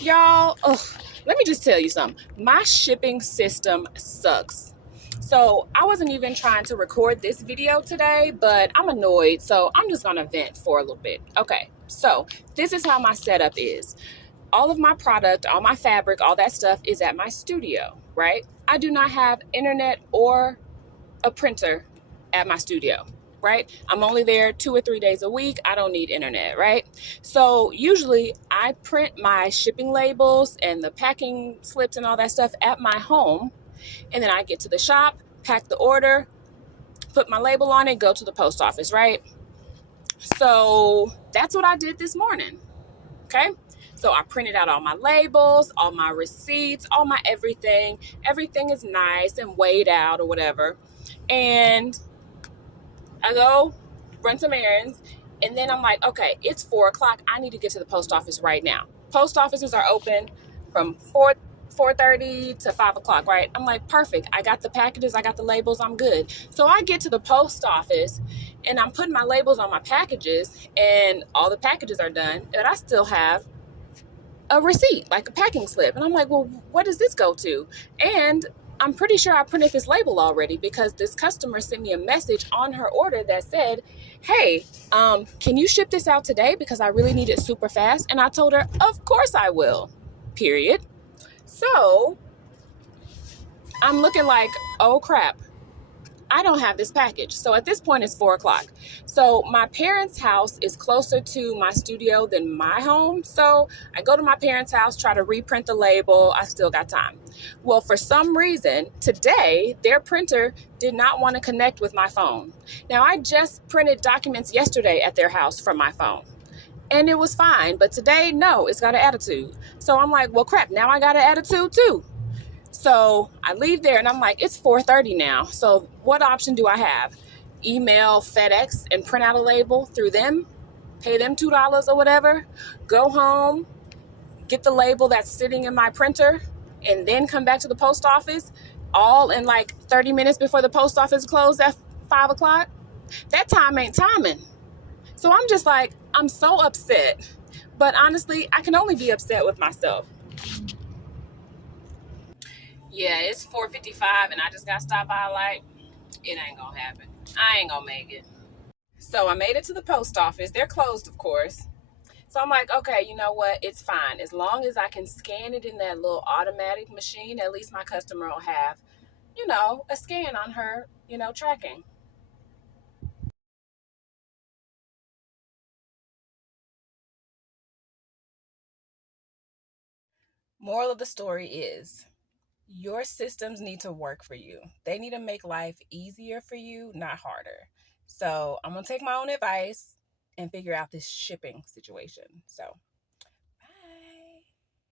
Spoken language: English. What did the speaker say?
Y'all, let me just tell you something. My shipping system sucks. So I wasn't even trying to record this video today, but I'm annoyed. So I'm just going to vent for a little bit. Okay, so this is how my setup is. All of my product, all my fabric, all that stuff is at my studio, right? I do not have internet or a printer at my studio, right? I'm only there 2 or 3 days a week. I don't need internet, right? So usually I print my shipping labels and the packing slips and all that stuff at my home. And then I get to the shop, pack the order, put my label on it, go to the post office, right? So that's what I did this morning. Okay. So I printed out all my labels, all my receipts, all my everything. Everything is nice and weighed out or whatever. And I go run some errands, and then I'm like, okay, it's 4 o'clock. I need to get to the post office right now. Post offices are open from 4:30 to 5 o'clock, right? I'm like, perfect. I got the packages, I got the labels, I'm good. So I get to the post office and I'm putting my labels on my packages, and all the packages are done, but I still have a receipt, like a packing slip. And I'm like, well, what does this go to? And I'm pretty sure I printed this label already because this customer sent me a message on her order that said, hey, can you ship this out today? Because I really need it super fast. And I told her, of course I will, period. So I'm looking like, oh crap, I don't have this package. So at this point, it's 4 o'clock. So my parents' house is closer to my studio than my home. So I go to my parents' house, try to reprint the label. I still got time. Well, for some reason, today, their printer did not want to connect with my phone. Now, I just printed documents yesterday at their house from my phone, and it was fine. But today, no, it's got an attitude. So I'm like, well, crap, now I got an attitude too. So I leave there and I'm like, it's 4:30 now. So what option do I have? Email FedEx and print out a label through them, pay them $2 or whatever, go home, get the label that's sitting in my printer, and then come back to the post office all in like 30 minutes before the post office closed at 5 o'clock. That time ain't timing. So I'm just like, I'm so upset. But honestly, I can only be upset with myself. Yeah, it's 4:55 and I just got stopped by like, it ain't gonna happen. I ain't gonna make it. So I made it to the post office. They're closed, of course. So I'm like, okay, you know what? It's fine. As long as I can scan it in that little automatic machine, at least my customer will have, a scan on her, tracking. Moral of the story is your systems need to work for you. They need to make life easier for you, not harder. So I'm going to take my own advice and figure out this shipping situation. So